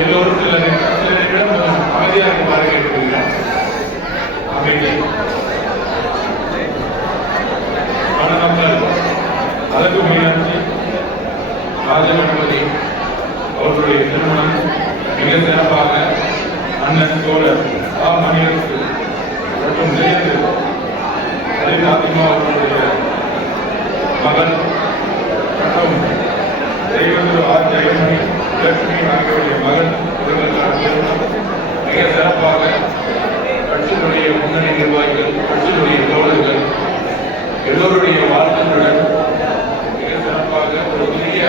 எல்லோரும் சில நிமிடம் அமைதியாக இருக்குமாறு கேட்டுக்கொள்கிறேன். அமைதி. வணக்கம். அதற்கு மீனாட்சி ராஜகணபதி அவர்களுடைய திருமணம் மிக சிறப்பாக அண்ணன் தோழர் மணியரசு மற்றும் அதிகமா அவர்களுடைய மகன் மற்றும் ஜெயமணி லட்சுமி ஆகியோருடைய மகன் மிக சிறப்பாக கட்சியினுடைய முன்னணி நிர்வாகிகள், கட்சியினுடைய தோழர்கள் எல்லோருடைய வாழ்த்துக்களுடன் மிக சிறப்பாக ஒரு புதிய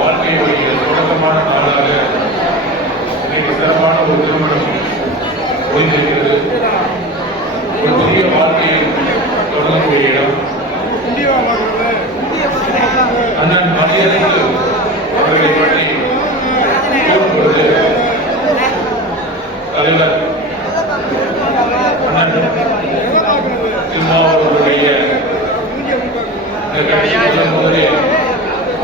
வாழ்க்கையுடைய தொடக்கமான நாளாக மிக சிறப்பான ஒரு திருமணம் முடிந்திருக்கிறது. ஒரு புதிய வாழ்க்கையை தொடங்கக்கூடிய இடம் அண்ணன் மணியரசு அவர்களை பற்றி கூறும்பொழுது தலைவர் அண்ணன் திருமாவளவருடைய இந்த கட்சி முதலில்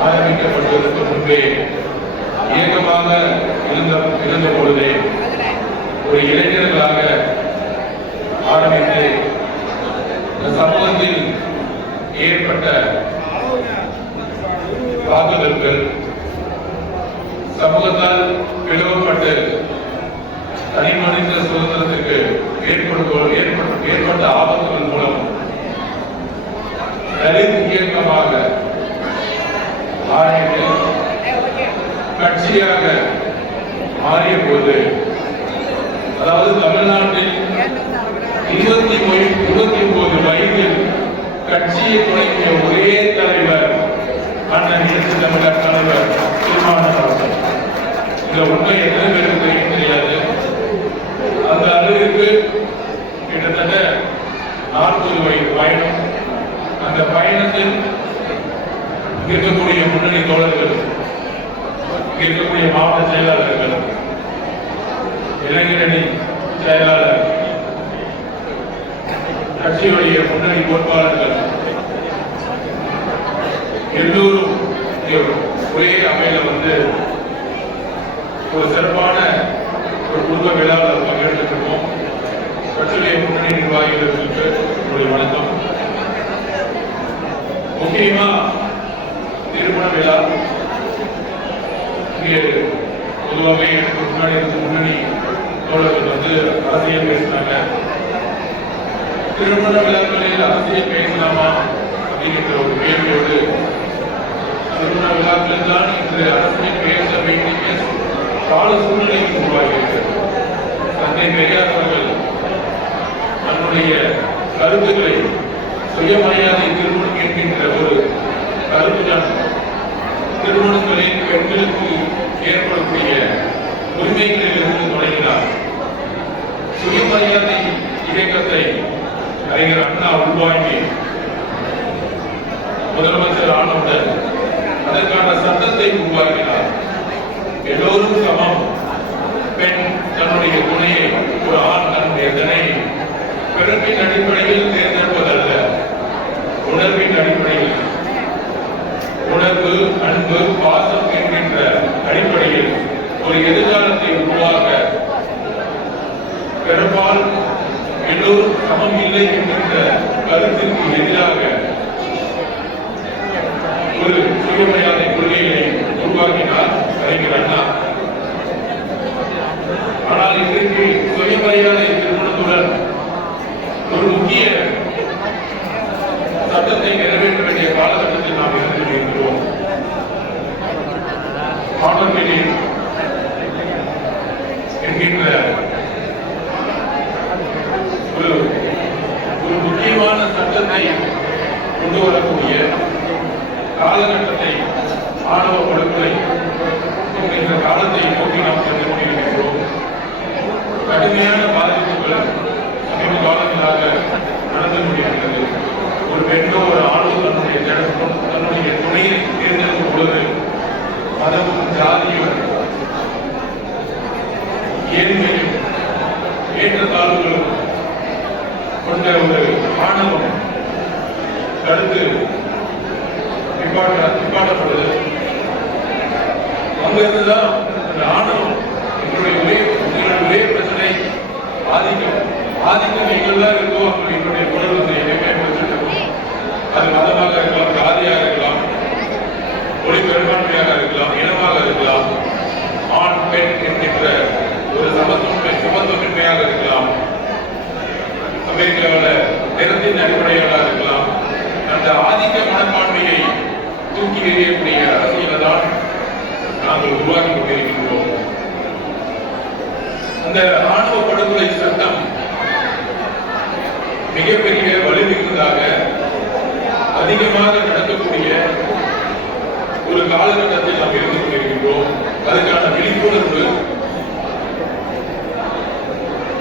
ஆரம்பிக்கப்பட்டதற்கு முன்பே இயக்கமாக இருந்த பொழுதே ஒரு இளைஞர்களாக ஆரம்பித்து சமூகத்தில் ஏற்பட்ட தாக்குதல்கள், சமூகத்தால் பிளவுபட்டு தனி மனித சுதந்திரத்திற்கு ஏற்பட்ட ஆபத்துகள் மூலம் தலித் இயக்கமாக ஆரம்பித்து கட்சியாக மாறிய போது, அதாவது தமிழ்நாட்டில் 29 வயதில் கட்சியை தொடங்கிய ஒரே தலைவர் அண்ணன் இயற்கை தமிழர் தலைவர் திருமாவளவன். இந்த உண்மை எத்தனை பேருக்கு தெரியாது. அந்த அளவிற்கு கிட்டத்தட்ட 40 வயது பயணம். அந்த பயணத்தில் இருக்கக்கூடிய முன்னணி தோழர்கள், இருக்கக்கூடிய மாவட்ட செயலாளர்கள், இளைஞரணி செயலாளர், கட்சியுடைய முன்னணி பொறுப்பாளர்கள் எல்லோரும் ஒரே அவையில ஒரு சிறப்பான ஒரு குடும்ப விழாவில் பங்கெடுத்திருக்கோம். கட்சியுடைய முன்னணி நிர்வாகிகளுக்கு உங்களுடைய வணக்கம். முக்கியமா திருமண விழா இங்கே பொதுவாகவே எனக்கு முன்னணி தோழர்கள் அரசியல் பேசினாங்க. திருமண விழாக்களில் அரசியல் பேசலாமா அப்படிங்கிற ஒரு கேள்வியோடு திருமண விழாக்களில் தான் இன்று அரசியல் பேச வேண்டிய கால சூழ்நிலை உருவாகிறது. தந்தை பெரியார் அவர்கள் தன்னுடைய கருத்துக்களை சுயமரியாதை திருமணம் என்கின்ற ஒரு கருத்துடன் திருமணங்களில் பெண்களுக்கு ஏற்படக்கூடிய உரிமைகளிலிருந்து தொடங்கினார். சுயமரியாதை இயக்கத்தை அறிஞர் அண்ணா உள்வாங்கி முதலமைச்சர் ஆனவுடன் அதற்கான சட்டத்தை உருவாக்கினார். எல்லோரும் சமம். பெண் தன்னுடைய துணையை, ஒரு ஆண் தன்னுடைய துணையை பிறப்பின் அடிப்படையில் தேர்ந்தெடுப்பதல்ல, உணர்வின் அடிப்படையில், உணர்வு, அன்பு, பாசம் என்கின்ற அடிப்படையில் ஒரு எதிர்காலத்தை உருவாக்க பெரும்பால் எல்லோரும் சமம் இல்லை என்கின்ற கருத்திற்கு எதிராக ஒரு சுயமரியாதை கொள்கையை உருவாக்கினார் அறிஞர் அண்ணா. ஆனால் இன்றைக்கு சுயமரியாதை திருமணத்துடன் ஒரு முக்கிய சட்டத்தை நிறைவேற்ற வேண்டிய காலகட்டத்தில் நாம் இருந்து கொண்டிருக்கிறோம். ஆணவர்களின் என்கின்ற ஒரு முக்கியமான சட்டத்தை கொண்டு வரக்கூடிய காலகட்டத்தை, ஆணவ படுகொலை என்கின்ற காலத்தை நோக்கி நாம் சென்று கொண்டிருக்கிறோம். கடுமையான பாதிப்புகள் சமீப காலங்களாக நடந்து கொண்டிருக்கிறது. ஒரு பெண்ணோ ஒரு ஆணோ தன்னுடைய துணையை தேர்ந்தெடுக்கும் பொழுது மதமும் ஜாதியும் ஏழ்மையும் ஏற்றத்தாழ்வுகளும் கொண்ட ஒரு ஆணவம் தடுத்து நிப்பாட்டப்படுது. அங்கிருந்துதான் அந்த ஆணவம் ஒரே பிரச்சனை ஆதிக்கம். ஆதிக்கம் எங்கெல்லாம் இருக்கோ அப்படி என்னுடைய உணர்வு மேம்படுத்திட்டு அது மதமாக இருக்கலாம், ஜாதியாக இருக்கலாம், மொழி பெரும்பான்மையாக இருக்கலாம், இனமாக இருக்கலாம், ஆண் பெண் என்கின்ற ஒரு சமத்துவமின்மையாக இருக்கலாம், அமெரிக்காவில் நிறத்தின் அடிப்படையாக இருக்கலாம். அந்த ஆதிக்க மனப்பான்மையை தூக்கி எறியக்கூடிய அரசியலை தான் நாங்கள் உருவாக்கி கொண்டிருக்கின்றோம். அந்த ஆணவ படுகொலை சட்டம் மிகப்பெரிய வலிமிக்கதாக அதிகமாக நடக்கக்கூடிய ஒரு காலகட்டத்தில் நாம் இருந்து கொண்டிருக்கின்றோம். அதுக்கான விழிப்புணர்வு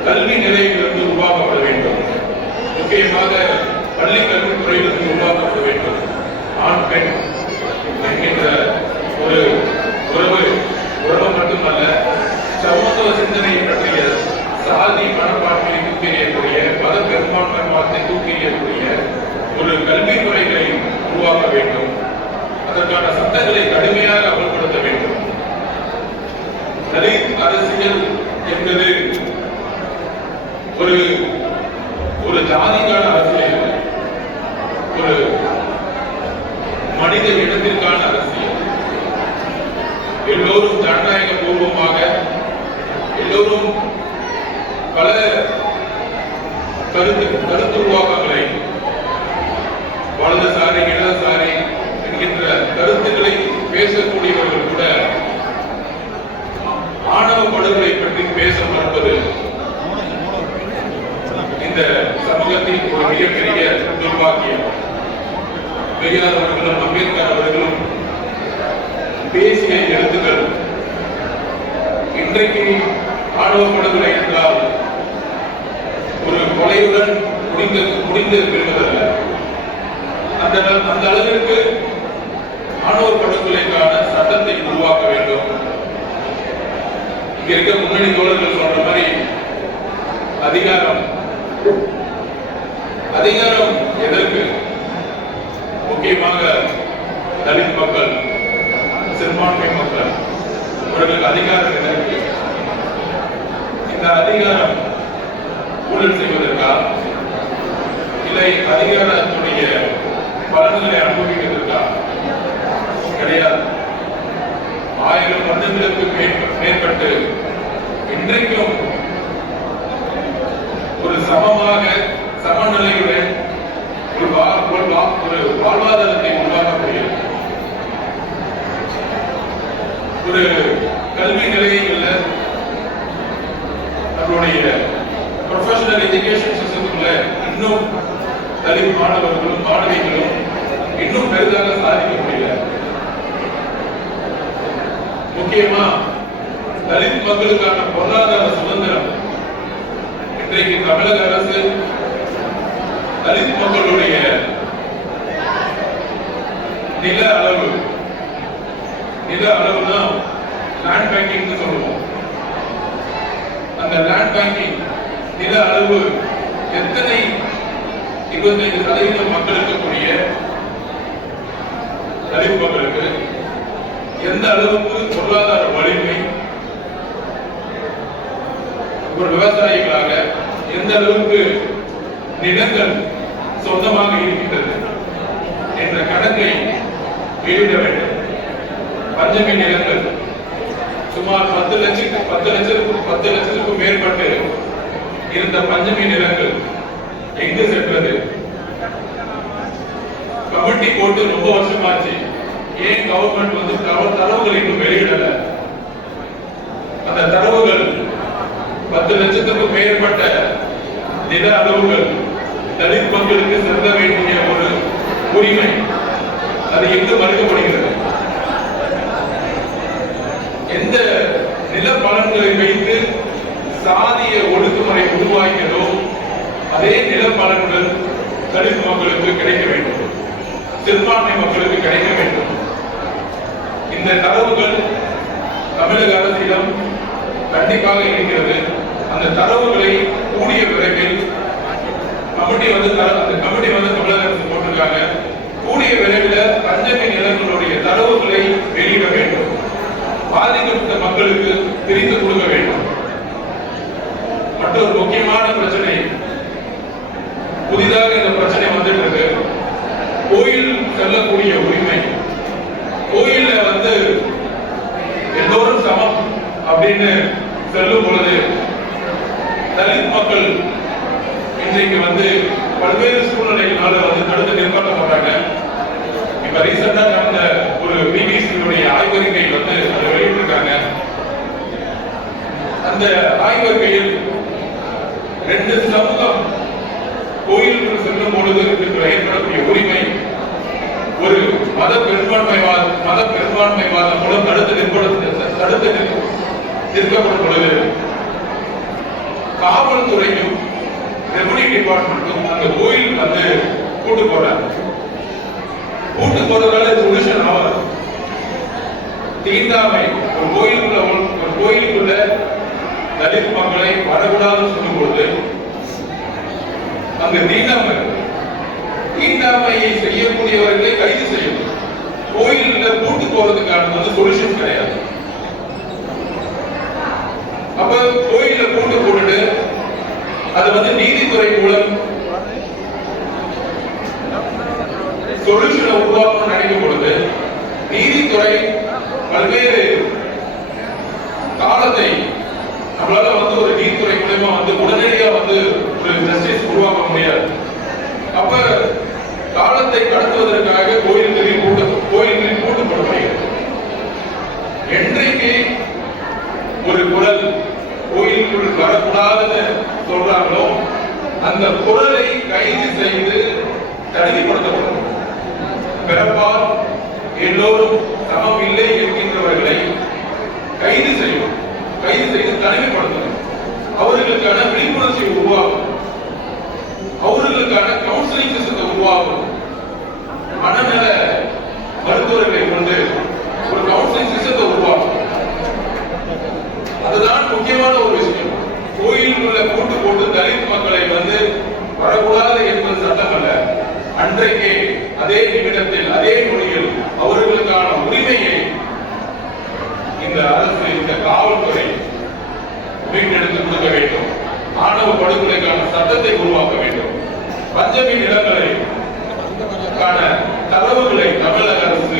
கல்வி நிலையத்திலிருந்து உருவாக்கப்பட வேண்டும். முக்கியமாக பள்ளி கல்வித்துறையிலிருந்து உருவாக்கப்பட வேண்டும். ஆண் பெண் என்கின்ற ஒரு உறவு மட்டுமல்ல, சமத்துவ சிந்தனையை பற்றிய சாதி மனப்பான்மையை தூக்கி எறியக்கூடிய, மத பெரும்பான்மையை தூக்கி எறியக்கூடிய ஒரு கல்வித்துறைகளை உருவாக்க வேண்டும். அதற்கான சட்டங்களை கடுமையாக அமல்படுத்த வேண்டும். தலித் அரசியல் என்பது ஒரு ஜாதிக்கான அரசியல், ஒரு மனித இனத்திற்கான அரசியல். எல்லோரும் ஜனநாயக பூர்வமாக, எல்லோரும் பல கருத்து உருவாக்கங்களை, வலதுசாரி இடதுசாரி என்கின்ற கருத்துக்களை பேசக்கூடியவர்கள் கூட ஆணவ படுகொலை பற்றி பேச மறுப்பது இந்த சமூகத்தின் ஒரு மிகப்பெரிய துர்பாக்கியம். பெரியார் அவர்களும் அம்பேத்கர் அவர்களும் பேசிய எழுத்துக்கள் இன்றைக்கு ஆணவ படுகொலை என்றால் ஒரு கொலையுடன் முடிந்து பெறுவதல்ல. அந்த அளவிற்கு ஆணவ படுகொலைக்கான சட்டத்தை உருவாக்க வேண்டும். இங்க இருக்க முன்னணி தோழர்கள் சொல்ற மாதிரி அதிகாரம் எதற்கு? முக்கியமாக தலித் மக்கள், சிறுபான்மை மக்கள், இவர்களுக்கு அதிகாரம் எதற்கு? இந்த அதிகாரம் ஊழல் செய்வதற்கா, இல்லை அதிகாரத்துடைய பலன்களை அனுபவிக்கிறதற்கா? கிடையாது. 1000 வருடங்களுக்கு மேற்பட்டு இன்றைக்கும் ஒரு சமமாக, சமநிலையுடன் ஒரு வாழ்வாதாரத்தை உருவாக்க முடியும். ஒரு கல்வி நிலையங்கள்ல நம்மளுடைய ப்ரொஃபஷனல் எஜுகேஷன் சிஸ்டத்துக்குள்ள இன்னும் தலித் மாணவர்களும் மாணவிகளும் இன்னும் பெரிதாக சாதிக்க முடியல. முக்கியமா தலித் மக்களுக்கான பொருளாதார சுதந்திரம் இன்றைக்கு தமிழக அரசு தலித் மக்களுடைய நில அளவுதான் லேண்ட் பேங்கிங் சொல்லுவோம். அந்த லேண்ட் பேங்கிங் நில அளவு எத்தனை 25% மக்கள் இருக்கக்கூடிய தலித் மக்களுக்கு எந்த அளவுக்கு பொருளாதார வலிமை, ஒரு விவசாயிகளாக எந்த அளவுக்கு நிலங்கள் சொந்தமாக இருக்கின்றது என்ற கணக்கை வெளியிட வேண்டும். பஞ்சமி நிலங்கள் சுமார் 10 லட்சத்துக்கும் மேற்பட்டு இருந்த பஞ்சமி நிலங்கள் எங்கு சென்றது? கமிட்டி போட்டு ரொம்ப வருஷமாச்சு. ஏன் கவர்மெண்ட் தரவுகள் இன்னும் வெளியிடல? அந்த தரவுகள் 10 லட்சத்துக்கும் மேற்பட்ட நில அளவுகள் தலித் மக்களுக்கு செலுத்த வேண்டிய ஒரு உரிமை, அது எங்கு மறுக்கப்படுகிறது? எந்த நில பலன்களை வைத்து சாதிய ஒடுக்குமுறை உருவாக்கியதோ அதே நில பலன்கள் தலித் மக்களுக்கு கிடைக்க வேண்டும், சிறுபான்மை மக்களுக்கு கிடைக்க வேண்டும். இந்த தரவுகள் தமிழக அரசிடம் கண்டிப்பாக இருக்கிறது. அந்த தரவுகளை கூடிய விரைவில் கமிட்டி தமிழக அரசு போட்டிருக்காங்க. கூடிய விரைவில் பஞ்சமி நிலங்களுடைய தரவுகளை வெளியிட வேண்டும். பாதிக்கப்பட்ட மக்களுக்கு பிரித்து கொடுக்க வேண்டும். புதிதாக இந்த பிரச்சனை வந்துட்டு இருக்கு. கோயில் செல்லக்கூடிய உரிமை, கோயில்ல எல்லோரும் சமம் அப்படின்னு செல்லும் பொழுது தலித் மக்கள் இன்றைக்கு பல்வேறு சூழ்நிலைகளால தடுத்து நிறுத்தப்பட்டாங்க. இப்ப ரீசெண்டா நடந்த ஒரு பிபிசியுடைய ஆய்வறிக்கை அதை வெளியிட்டிருக்காங்க. அந்த ஆய்வறிக்கையில் 2 சமூகம் கோயிலுக்கு செல்லும் பொழுது ஏற்படக்கூடிய உரிமை ஒரு மத பெரும்பான்மைவாதம் மூலம் தடுத்து நிற்கப்படும் பொழுது காவல்துறையும் ரெவன்யூ டிபார்ட்மெண்ட்டும் அந்த கோயில் கூட்டு போறாங்க. கூட்டு போறதால சொல்யூஷன் ஆகாது. தீண்டாமை ஒரு கோயிலுக்குள்ள தலித் மக்களை வரக்கூடாதுன்னு சொல்லும் பொழுது அங்க தீண்டாமையை செய்யக்கூடியவர்களை கைது செய்யும். கோயில்ல கூட்டு போறதுக்கான சொல்யூஷன் கிடையாது. அப்ப கோயில்ல கூட்டு போட்டுட்டு அது நீதித்துறை மூலம் சொல்யூஷனை உருவாக்கணும்னு நினைக்கும் பொழுது நீதித்துறை பல்வேறு காலத்தை நம்மளால ஒரு நீதித்துறை மூலமா உடனடியா ஒரு ஜஸ்டிஸ் உருவாக்க முடியாது. அப்ப காலத்தை கடத்துவதற்காக கோயில்களில் கூட்டு போடப்படுகிறது. என்றைக்கு ஒரு குரல் கோயிலுக்குள் வரக்கூடாதுன்னு சொல்றாங்களோ அந்த குரலை கைது செய்து தனிமைப்படுத்தப்படும். பிறப்பால் எல்லோரும் சமம் இல்லை என்கின்றவர்களை கைது செய்யும். கைது செய்து தனிமைப்படுத்தணும். அவர்களுக்கான விழிப்புணர்ச்சி உருவாகும். அவர்களுக்கான கவுன்சிலிங் சிஸ்டத்தை உருவாகும். மனநல மருத்துவர்களை கொண்டு ஒரு கவுன்சிலிங் சிஸ்டத்தை உருவாகும். அதுதான் முக்கியமான ஒரு விஷயம். கோயிலுக்குள்ள கூட்டு போட்டு தலித் மக்களை வரக்கூடாது என்பது சட்டம் அல்ல. அன்றைக்கே அதே நிமிடத்தில் அதே நொடியில் அவர்களுக்கான உரிமையை இந்த அரசு, இந்த காவல்துறை மீட்டெடுத்து கொடுக்க வேண்டும். ஆணவ படுகொலைக்கான சட்டத்தை உருவாக்க வேண்டும். பஞ்சமி நிலங்களை தரவுகளை தமிழக அரசு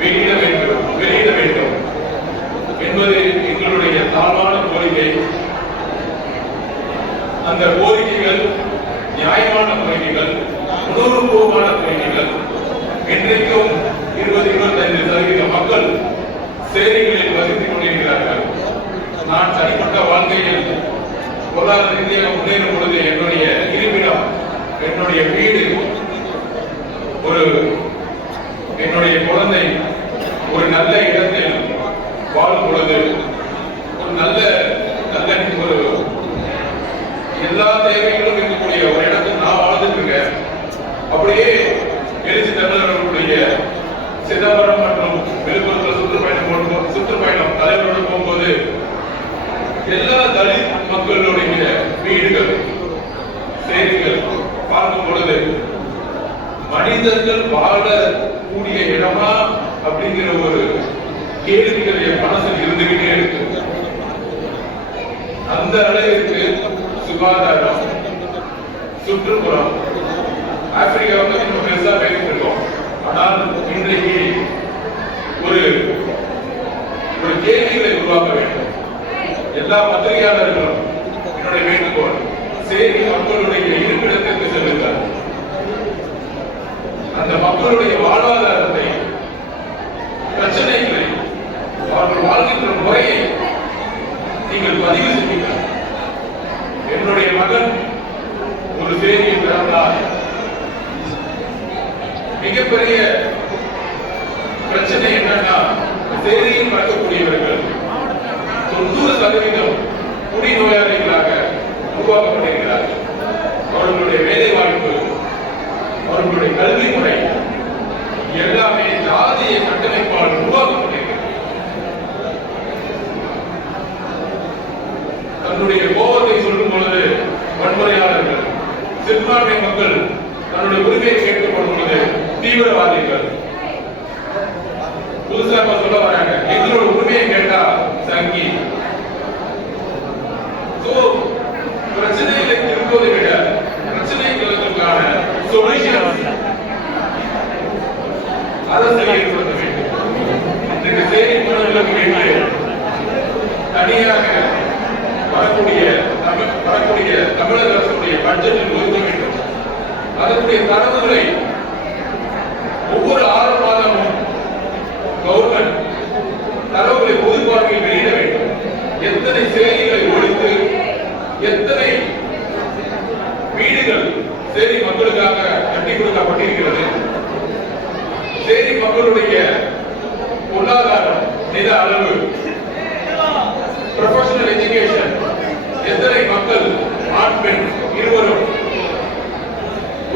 வெளியிட வேண்டும் என்பது எங்களுடைய தாழ்வான கோரிக்கை. அந்த கோரிக்கைகள் நியாயமான கோரிக்கைகள், உணர்வுபூர்வமான கோரிக்கைகள். இன்றைக்கும் 20-25% மக்கள் சேரிகளில் வசித்துக் கொண்டிருக்கிறார்கள். நான் தனிப்பட்ட வாழ்க்கையில் பொருளாதார ரீதியாக முன்னேறும் பொழுது என்னுடைய இருப்பிடம், என்னுடைய வீடு, என்னுடைய குழந்தை ஒரு நல்ல இடத்தில் வாழும் பொழுது ஒரு நல்ல எல்லா தேவைகளும் இருக்கக்கூடிய ஒரு இடத்தில் நான் வாழ்ந்துட்டு இருக்கேன். அப்படியே எழுச்சி தமிழர்களுடைய சிதம்பரம் மற்றும் விழுப்புரத்தில் சுற்றுப்பயணம் தலைவரோடு போகும்போது எல்லா தலித் மக்களுடைய வீடுகள், சேரிகள் பார்க்கும் பொழுது மனிதர்கள் வாழக்கூடிய இடமா அப்படிங்கிற ஒரு கேள்விகள் என் மனசில் இருந்துகிட்டே இருக்கு. அந்த அளவிற்கு சுகாதாரம், சுற்றுப்புறம், ஆப்பிரிக்காவுக்கு இன்னும் பெருசா பேசிட்டு இருக்கோம். ஆனால் இன்றைக்கு ஒரு கேள்விகளை உருவாக்க வேண்டும். எல்லா பத்திரிகையாளர்களும் என்னுடைய வேண்டுகோள், சேரி மக்களுடைய இருப்பிடத்திற்கு செல்லுங்கள். அந்த மக்களுடைய வாழ்வாதாரத்தை, பிரச்சனைகளை, அவர்கள் வாழ்கின்ற முறையை நீங்கள் பதிவு செய்யுங்கள். என்னுடைய மகன் ஒரு சேரியை பிறந்தால் மிகப்பெரிய பிரச்சனை என்னன்னா, சேரியில் பிறக்கக்கூடியவர்கள் 90% குடிநோயாளிகளாக உருவாக்கப்படுகிறார்கள். அவர்களுடைய வேலை வாய்ப்பு, அவர்களுடைய கல்வி முறை எல்லாமே ஜாதிய கட்டமைப்பால் உருவாக்கப்படுகிறது. தன்னுடைய கோபத்தை சொல்லும் பொழுது வன்முறையாளர்கள், சிறுபான்மை மக்கள் தன்னுடைய உரிமையை கேட்கப்படும் பொழுது தீவிரவாதிகள். புதுசா சொல்ல வராங்க, எங்களோட உரிமையை கேட்டா சங்கி. பிரச்சனைகளை திரும்புவதை விட பிரச்சனைகளுக்கான தனியாக வரக்கூடிய தமிழக அரசுடைய பட்ஜெட்டில் ஒதுக்க வேண்டும். அதனுடைய தரவுகளை ஒவ்வொரு 6 மாதமும் கவர்மெண்ட் தரவுகளை பொது பார்வையில் வெளியிட வேண்டும். எத்தனை செயலிகளை ஒழித்து எத்தனை வீடுகள் சேரி மக்களுக்காக கட்டி கொடுக்கப்பட்டிருக்கிறது, சேரி மக்களுடைய பொருளாதாரம், நில அளவு, ப்ரொஃபஷனல் எஜுகேஷன், எத்தனை மக்கள் ஆண் பெண் இருவரும்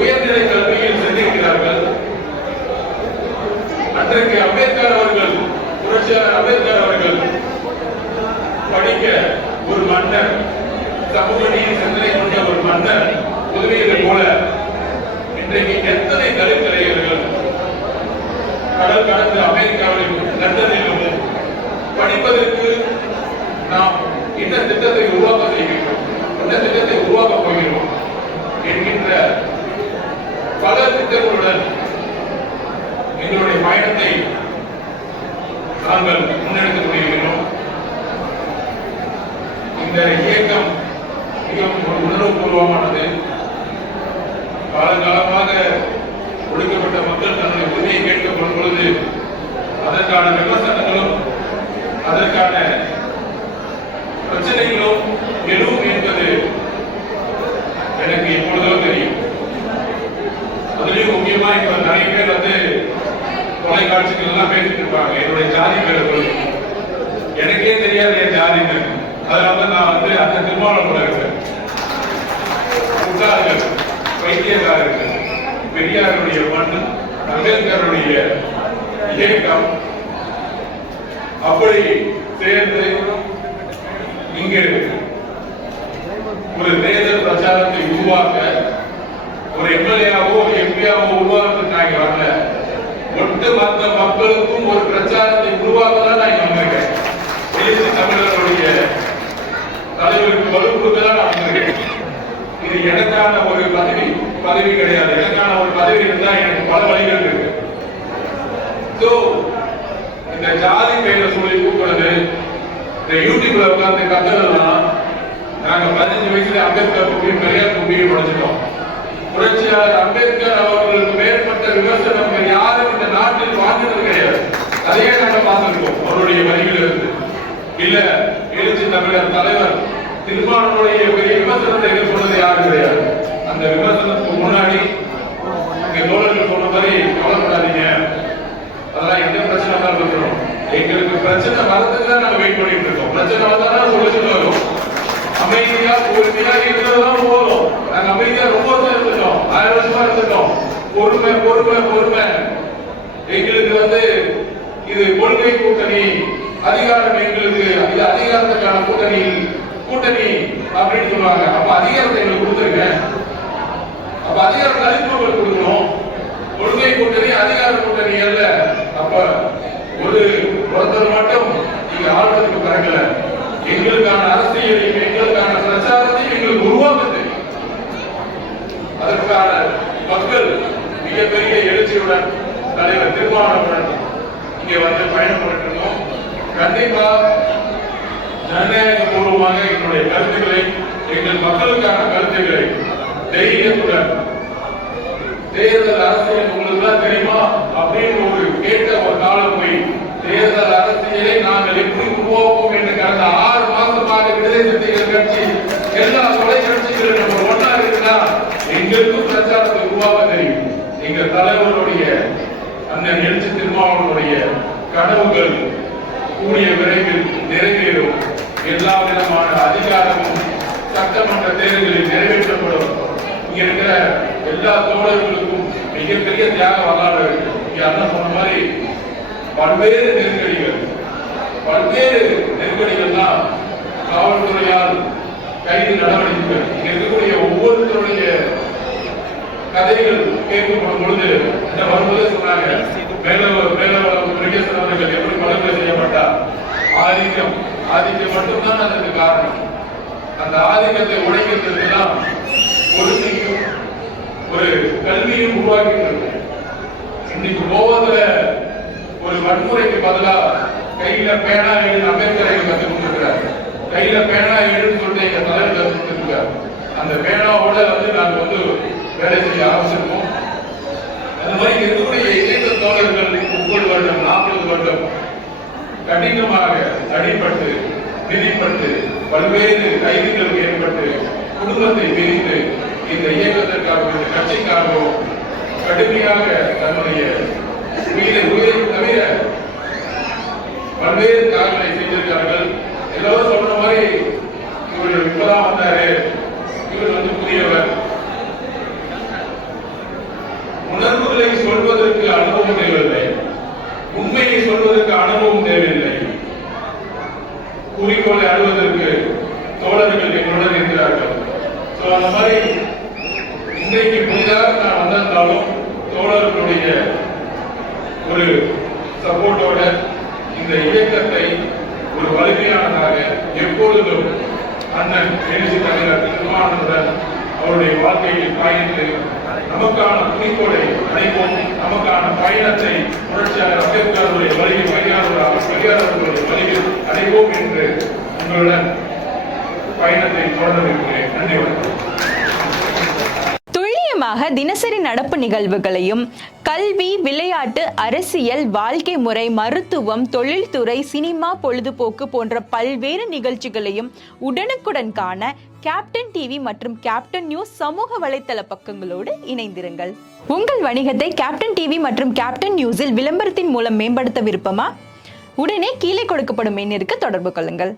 உயர்நிலை கல்வியில் சென்றிருக்கிறார்கள். அன்றைக்கு அம்பேத்கர் அவர்கள், புரட்சியாளர் அம்பேத்கர் அவர்கள் படிக்க ஒரு மன்னர், சமூக நீதி சிந்தனை கொண்ட ஒரு மன்னர் உதவியதை போல இன்றைக்கு எத்தனை தலித் இளைஞர்கள் கடல் கடந்து அமெரிக்காவிலும் லண்டனிலும் படிப்பதற்கு நாம் இந்த திட்டத்தை உருவாக்க செய்கிறோம், இந்த திட்டத்தை உருவாக்க போகிறோம் என்கின்ற பல திட்டங்களுடன் எங்களுடைய பயணத்தை நாங்கள் முன்னெடுத்துக் கொண்டிருக்கிறோம். இந்த இயக்கம் மிகவும் ஒரு உணர்வுபூர்வமானது. காலகாலமாக ஒடுக்கப்பட்ட மக்கள் தன்னுடைய உரிமையை கேட்கப்படும் பொழுது அதற்கான விமர்சனங்களும் அதற்கான பிரச்சனைகளும் எழும் என்பது எனக்கு எப்பொழுதோ தெரியும். அதுலயும் முக்கியமா இப்ப நிறைய பேர் வந்து தொலைக்காட்சிகள் எல்லாம் பேசிட்டு இருப்பாங்க என்னுடைய ஜாதி பேரை சொல்லி. எனக்கே தெரியாது என் ஜாதின்னு. அதனால நான் வந்து அந்த திருமாவளவன் இருக்கேன். முட்டாள்கள், பைத்தியக்காரர்கள், பெரியாருடைய மண், அம்பேத்கருடைய இயக்கம் அப்படி சேர்ந்து இங்கு ஒரு தேர்தல் பிரச்சாரத்தை உருவாக்க ஒரு எம்எல்ஏவோ எம்பியாவோ உருவாக்குறதுக்கு நான் வரல. ஒட்டுமொத்த மக்களுக்கும் ஒரு பிரச்சாரத்தை உருவாக்கதான் நான் இங்க வந்திருக்கேன். எழுச்சி தமிழர்களுடைய தலைவருக்கு வலு கொடுக்கதான் நான் வந்திருக்கேன். இது எனக்கான ஒரு பதவி கிடையாது. எனக்கான ஒரு பதவி இருந்தா எனக்கு பல வழிகள் இருக்கு. இந்த ஜாதி பெயரை சொல்லி கூப்பிடுறது, இந்த யூடியூப்ல உட்கார்ந்து கத்துறதுலாம் நாங்க 15 வயசுல அம்பேத்கர் கூப்பிட்டு பெரியார் கூப்பிட்டு படிச்சிட்டோம். புரட்சியாளர் அம்பேத்கர் அவர்களுக்கு மேற்பட்ட விமர்சனம் யாரும் இந்த நாட்டில் வாங்கினது கிடையாது. அதையே நாங்க பார்த்திருக்கோம் அவருடைய வரிகள் இருந்து. இல்ல எழுச்சி தமிழர் தலைவர் திருமாவளவனுடைய பெரிய விமர்சனத்தை எதிர்கொண்டது யாரும் கிடையாது. அந்த விமர்சனத்துக்கு முன்னாடி இங்க தோழர்கள் சொன்ன மாதிரி கவலைப்படாதீங்க, அதெல்லாம் எந்த பிரச்சனை தான் இருக்கிறோம். எங்களுக்கு பிரச்சனை வரதுக்கு தான் நாங்க வெயிட் பண்ணிட்டு இருக்கோம். பிரச்சனை வந்தாலும் சொல்யூஷன் வரும். அமைதியா பொறுமையா இருந்ததுதான் போதும். நாங்க அமைதியா ரொம்ப வருஷம் இருந்துட்டோம், 1000 வருஷமா இருந்துட்டோம். பொறுமை பொறுமை பொறுமை. எங்களுக்கு வந்து இது கொள்கை கூட்டணி, அதிகாரம் எங்களுக்கு, இது அதிகாரத்துக்கான கூட்டணி அப்படின்னு சொல்லுவாங்க. அப்ப அதிகாரத்தை எங்களுக்கு கொடுத்துருங்க. அப்ப அதிகாரம் தலித்துவங்களுக்கு கொடுக்கணும். கொள்கை கூட்டணி அதிகார கூட்டணி அல்ல. அப்ப ஒருத்தர் மட்டும் நீங்க ஆளுநருக்கு பிறக்கல. எங்களுக்கான அரசியலையும் எங்களுக்கான பிரச்சாரத்தையும் எங்களுக்கு உருவாக்க தெரியும். அதற்கான மக்கள் மிகப்பெரிய எழுச்சியுடன் தலைவர் திருமாவளவன் இங்கே வந்து பயணம் பண்ணிட்டு இருக்கோம். கண்டிப்பா ஜனநாயக பூர்வமாக எங்களுடைய கருத்துக்களை, எங்கள் மக்களுக்கான கருத்துக்களை தைரியத்துடன், தேர்தல் அரசியல் உங்களுக்கு தான் தெரியுமா அப்படின்னு ஒரு கேட்ட ஒரு காலம் போய் தேர்தல் அரசியலை நாங்கள் எப்படி உருவாக்குவோம் என்று கடந்த 6 மாசமாக விடுதலை சிறுத்தைகள் கட்சி எல்லா தொலைக்காட்சிகளும் நம்ம ஒன்னா இருக்குன்னா எங்களுக்கும் பிரச்சாரத்தை உருவாக்க தெரியும். எங்க தலைவருடைய அண்ணன் எழுச்சி திருமாவளவனுடைய கனவுகள் கூடிய விரைவில் நிறைவேறும். எல்லா விதமான அதிகாரமும் சட்டமன்ற தேர்தலில் நிறைவேற்றப்படும். இங்க இருக்கிற எல்லா தோழர்களுக்கும் மிகப்பெரிய தியாக வரலாறு இருக்கு. இங்க அண்ணன் சொன்ன மாதிரி பல்வேறு நெருக்கடிகள் தான் காவல்துறையால் கைது நடவடிக்கைகள். இங்க இருக்கக்கூடிய ஒவ்வொருத்தருடைய கதைகள் கேட்கப்படும் பொழுது வரும்போதே சொன்னாங்க, மேலவளம் முருகேசன் அவர்கள் எப்படி படுகொலை செய்யப்பட்டார். ஆதிக்கம் மட்டும்தான் அதற்கு காரணம். அந்த ஆதிக்கத்தை உடைக்கிறதுக்கு தான் பொறுமையும் ஒரு கல்வியும் உருவாக்கிட்டு. இன்னைக்கு கோவத்துல ஒரு வன்முறைக்கு பதிலா கையில பேனா எழுதி அம்பேத்கரை கற்றுக் கொண்டிருக்கிறார். அந்த பேனாவோட நாங்கள் வேலை செய்ய ஆரம்பிச்சிருக்கோம். அந்த மாதிரி இருக்கக்கூடிய இயக்க தோழர்கள் 30 வருடம் 40 வருடம் கடினமாக அடிபட்டு விதிப்பட்டு பல்வேறு கைதுகள் ஏற்பட்டு குடும்பத்தை பிரித்து இந்த இயக்கத்திற்காக இந்த கட்சிக்காகவும் கடுமையாக தன்னுடைய உயிரை தவிர பல்வேறு காரணங்களை செய்திருக்கிறார்கள். எல்லாரும் சொல்ற மாதிரி இவர் இப்பதான் வந்தாரு, இவர் புதியவர். உணர்வுகளை சொல்வதற்கு அனுபவம் தேவையில்லை, உண்மையை சொல்வதற்கு அனுபவம் தேவையில்லை. குறிக்கோளை அழுவதற்கு தோழர்கள் எங்களுடன் இருக்கிறார்கள். அந்த மாதிரி இன்றைக்கு புதிதாக நான் வந்திருந்தாலும் தோழர்களுடைய ஒரு சப்போர்ட்டோட இந்த இயக்கத்தை ஒரு வலிமையானதாக எப்பொழுதும் அண்ணன் எழுச்சி தலைவர் திருமாவளவன் அவருடைய வாழ்க்கையில் பயணித்து நமக்கான குறிக்கோளை அடைவோம், நமக்கான பயணத்தை புரட்சியாளர் அம்பேத்கருடைய வழியில் பெரியாரவர்களுடைய வழியில் அடைவோம் என்று உங்களுடன் பயணத்தை தொடர்ந்திருக்கிறேன். நன்றி, வணக்கம். தினசரி நடப்பு நிகழ்வுகளையும் கல்வி, விளையாட்டு, அரசியல், வாழ்க்கை முறை, மருத்துவம், தொழில்துறை, சினிமா, பொழுதுபோக்கு போன்ற பல்வேறு நிகழ்ச்சிகளையும் உடனுக்குடன் காண கேப்டன் டிவி மற்றும் கேப்டன் நியூஸ் சமூக வலைத்தள பக்கங்களோடு இணைந்திருங்கள். உங்கள் வணிகத்தை கேப்டன் டிவி மற்றும் கேப்டன் நியூஸில் விளம்பரத்தின் மூலம் மேம்படுத்த விருப்பமா? உடனே கீழே கொடுக்கப்படும் எண்ணிற்கு தொடர்பு கொள்ளுங்கள்.